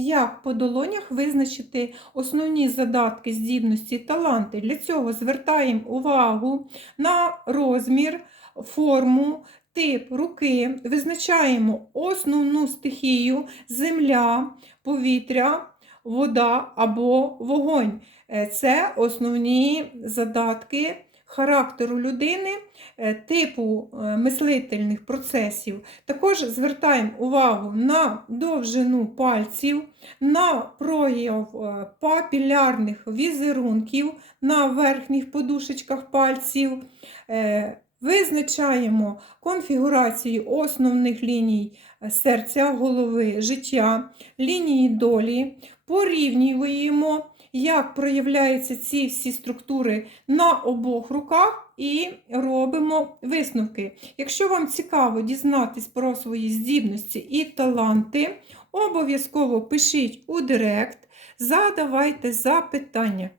як по долонях визначити основні задатки, здібності, таланти. Для цього звертаємо увагу на розмір, форму, тип руки, визначаємо основну стихію земля, повітря, вода або вогонь. Е, Це основні задатки характеру людини, е, типу е, мислительних процесів. Також звертаємо увагу на довжину пальців, на прояв е, папілярних візерунків на верхніх подушечках пальців. Визначаємо конфігурацію основних ліній серця, голови, життя, лінії долі, порівнюємо, як проявляються ці всі структури на обох руках і робимо висновки. Якщо вам цікаво дізнатись про свої здібності і таланти, обов'язково пишіть у директ, задавайте запитання.